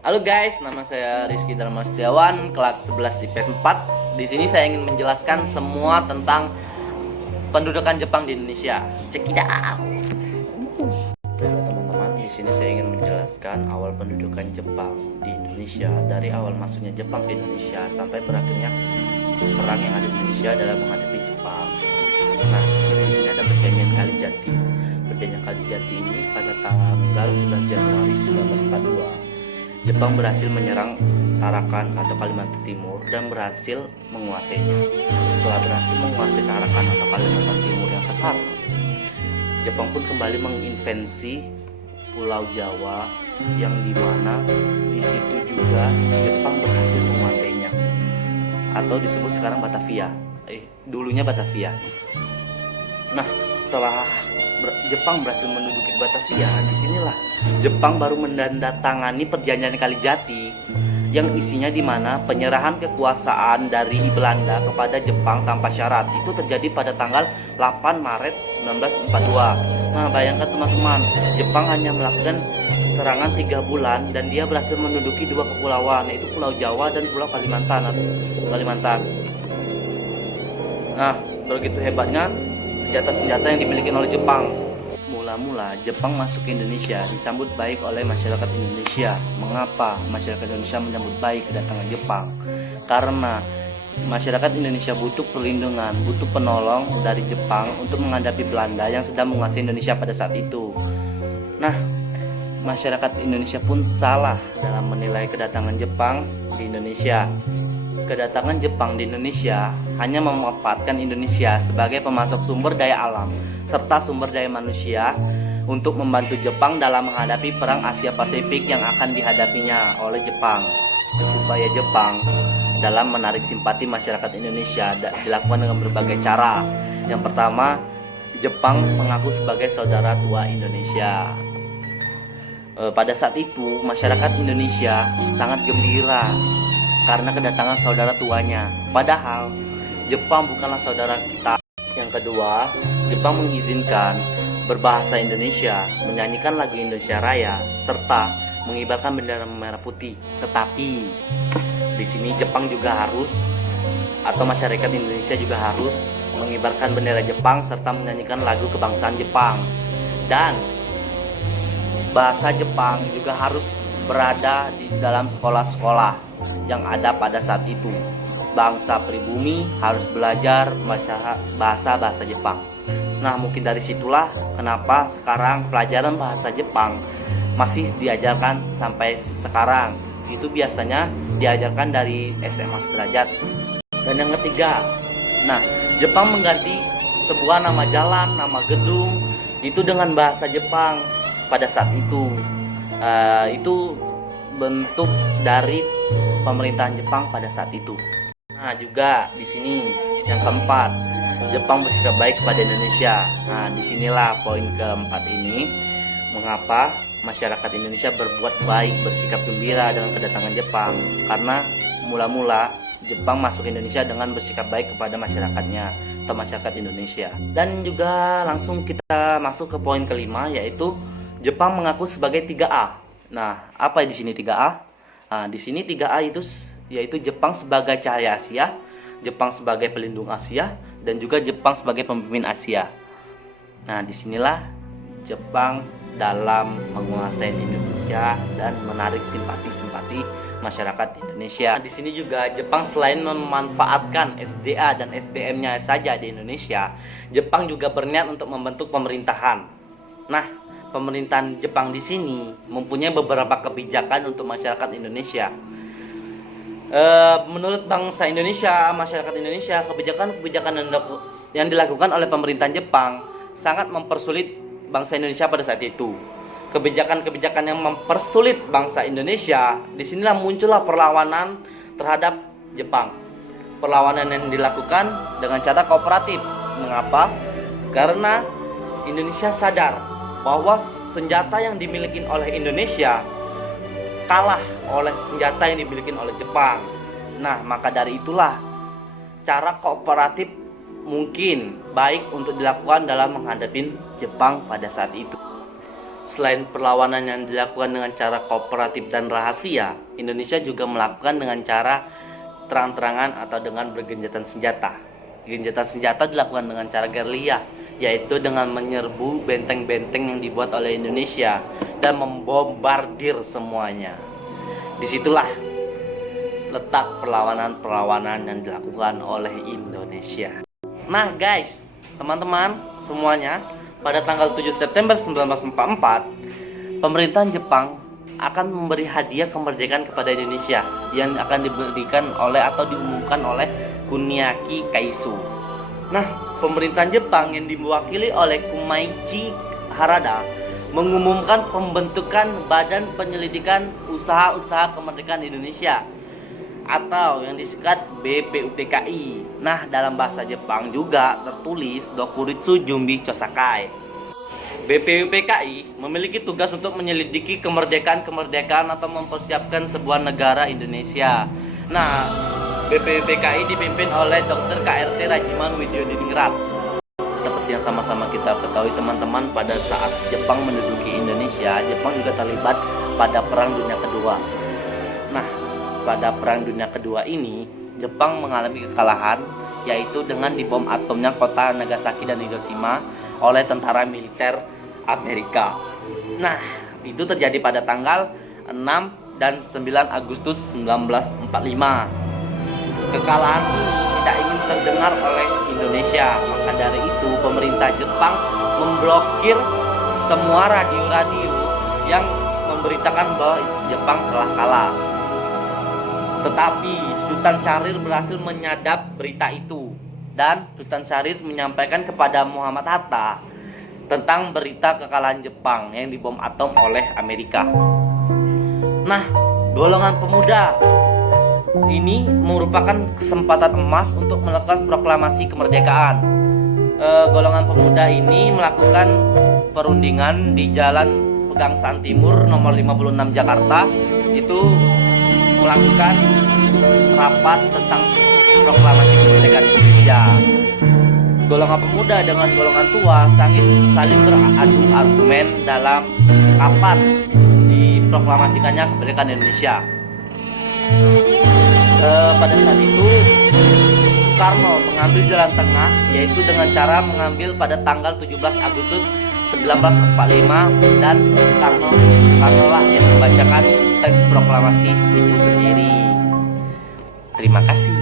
Halo guys, nama saya Rizky Dharma Setiawan, kelas 11 IPS 4. Di sini saya ingin menjelaskan semua tentang pendudukan Jepang di Indonesia. Check it out. Halo teman-teman, di sini saya ingin menjelaskan awal pendudukan Jepang di Indonesia, dari awal masuknya Jepang ke Indonesia sampai berakhirnya perang yang ada di Indonesia dalam menghadapi Jepang. Nah, di sini ada perjanjian Kalijati. Perjanjian Kalijati ini pada tanggal 11 Januari 1942. Jepang berhasil menyerang Tarakan atau Kalimantan Timur dan berhasil menguasainya. Setelah berhasil menguasai Tarakan atau Kalimantan Timur yang sekarang, Jepang pun kembali menginvasi Pulau Jawa yang dimana di situ juga Jepang berhasil menguasainya atau disebut sekarang Batavia. Dulunya Batavia. Nah, setelah Jepang berhasil menduduki Batavia, disinilah Jepang baru menandatangani perjanjian Kalijati yang isinya di mana penyerahan kekuasaan dari Belanda kepada Jepang tanpa syarat. Itu terjadi pada tanggal 8 Maret 1942. Nah, bayangkan teman-teman, Jepang hanya melakukan serangan 3 bulan dan dia berhasil menduduki 2 kepulauan, yaitu Pulau Jawa dan Pulau Kalimantan atau Kalimantan. Nah, begitu hebatnya senjata-senjata yang dimiliki oleh Jepang. Mula-mula Jepang masuk ke Indonesia disambut baik oleh masyarakat Indonesia. Mengapa masyarakat Indonesia menyambut baik kedatangan Jepang? Karena masyarakat Indonesia butuh perlindungan, butuh penolong dari Jepang untuk menghadapi Belanda yang sedang menguasai Indonesia pada saat itu. Nah, masyarakat Indonesia pun salah dalam menilai kedatangan Jepang di Indonesia. Kedatangan Jepang di Indonesia hanya memanfaatkan Indonesia sebagai pemasok sumber daya alam serta sumber daya manusia untuk membantu Jepang dalam menghadapi perang Asia Pasifik yang akan dihadapinya oleh Jepang. Upaya Jepang dalam menarik simpati masyarakat Indonesia dilakukan dengan berbagai cara. Yang pertama, Jepang mengaku sebagai saudara tua Indonesia. Pada saat itu masyarakat Indonesia sangat gembira karena kedatangan saudara tuanya. Padahal Jepang bukanlah saudara kita. Yang kedua, Jepang mengizinkan berbahasa Indonesia, menyanyikan lagu Indonesia Raya, serta mengibarkan bendera merah putih. Tetapi di sini Jepang juga harus, atau masyarakat Indonesia juga harus mengibarkan bendera Jepang serta menyanyikan lagu kebangsaan Jepang. Dan bahasa Jepang juga harus berada di dalam sekolah-sekolah yang ada pada saat itu. Bangsa pribumi harus belajar bahasa Jepang. Nah, mungkin dari situlah kenapa sekarang pelajaran bahasa Jepang masih diajarkan sampai sekarang. Itu biasanya diajarkan dari SMA sederajat. Dan yang ketiga, nah, Jepang mengganti sebuah nama jalan, nama gedung itu dengan bahasa Jepang pada saat itu. Itu bentuk dari pemerintahan Jepang pada saat itu. Nah, juga di sini yang keempat, Jepang bersikap baik kepada Indonesia. Nah, disinilah poin keempat ini, mengapa masyarakat Indonesia berbuat baik, bersikap gembira dengan kedatangan Jepang. Karena mula-mula Jepang masuk ke Indonesia dengan bersikap baik kepada masyarakatnya atau masyarakat Indonesia. Dan juga langsung kita masuk ke poin kelima, yaitu Jepang mengaku sebagai 3A. Nah, apa di sini 3A? Nah, di sini 3A itu yaitu Jepang sebagai cahaya Asia, Jepang sebagai pelindung Asia, dan juga Jepang sebagai pemimpin Asia. Nah, disinilah Jepang dalam menguasai Indonesia dan menarik simpati-simpati masyarakat Indonesia. Nah, di sini juga Jepang selain memanfaatkan SDA dan SDM-nya saja di Indonesia, Jepang juga berniat untuk membentuk pemerintahan. Nah, pemerintahan Jepang di sini mempunyai beberapa kebijakan untuk masyarakat Indonesia. Menurut bangsa Indonesia, masyarakat Indonesia, kebijakan-kebijakan yang dilakukan oleh pemerintahan Jepang sangat mempersulit bangsa Indonesia pada saat itu. Kebijakan-kebijakan yang mempersulit bangsa Indonesia, disinilah muncullah perlawanan terhadap Jepang. Perlawanan yang dilakukan dengan cara kooperatif. Mengapa? Karena Indonesia sadar bahwa senjata yang dimiliki oleh Indonesia kalah oleh senjata yang dimiliki oleh Jepang. Nah, maka dari itulah cara kooperatif mungkin baik untuk dilakukan dalam menghadapi Jepang pada saat itu. Selain perlawanan yang dilakukan dengan cara kooperatif dan rahasia, Indonesia juga melakukan dengan cara terang-terangan atau dengan bergenjatan senjata. Genjatan senjata dilakukan dengan cara gerilya, yaitu dengan menyerbu benteng-benteng yang dibuat oleh Indonesia dan membombardir semuanya. Disitulah letak perlawanan-perlawanan yang dilakukan oleh Indonesia. Nah guys, teman-teman semuanya, pada tanggal 7 September 1944, pemerintahan Jepang akan memberi hadiah kemerdekaan kepada Indonesia yang akan diberikan oleh atau diumumkan oleh Kuniaki Kaisu. Nah, pemerintahan Jepang yang diwakili oleh Kumaichi Harada mengumumkan pembentukan Badan Penyelidikan Usaha-usaha Kemerdekaan Indonesia atau yang disingkat BPUPKI. Nah, dalam bahasa Jepang juga tertulis Dokuritsu Jumbi Chosakai. BPUPKI memiliki tugas untuk menyelidiki kemerdekaan atau mempersiapkan sebuah negara Indonesia. Nah, BPUPKI dipimpin oleh Dr. KRT Rajiman Widyodiningrat. Seperti yang sama-sama kita ketahui teman-teman, pada saat Jepang menduduki Indonesia, Jepang juga terlibat pada Perang Dunia Kedua. Nah, pada Perang Dunia Kedua ini, Jepang mengalami kekalahan, yaitu dengan dibom atomnya kota Nagasaki dan Hiroshima oleh tentara militer Amerika. Nah, itu terjadi pada tanggal 6 dan 9 Agustus 1945. Kekalahan ini tidak ingin terdengar oleh Indonesia, maka dari itu pemerintah Jepang memblokir semua radio-radio yang memberitakan bahwa Jepang telah kalah. Tetapi Sultan Syahrir berhasil menyadap berita itu, dan Sultan Syahrir menyampaikan kepada Muhammad Hatta tentang berita kekalahan Jepang yang dibom atom oleh Amerika. Nah, golongan pemuda ini merupakan kesempatan emas untuk melakukan proklamasi kemerdekaan. Golongan pemuda ini melakukan perundingan di Jalan Pegangsaan Timur nomor 56 Jakarta. Itu melakukan rapat tentang proklamasi kemerdekaan Indonesia. Golongan pemuda dengan golongan tua saling beradu argumen dalam kapan diproklamasikannya kemerdekaan Indonesia. Pada saat itu Soekarno mengambil jalan tengah, yaitu dengan cara mengambil pada tanggal 17 Agustus 1945, dan Soekarno lah yang membacakan teks proklamasi itu sendiri. Terima kasih.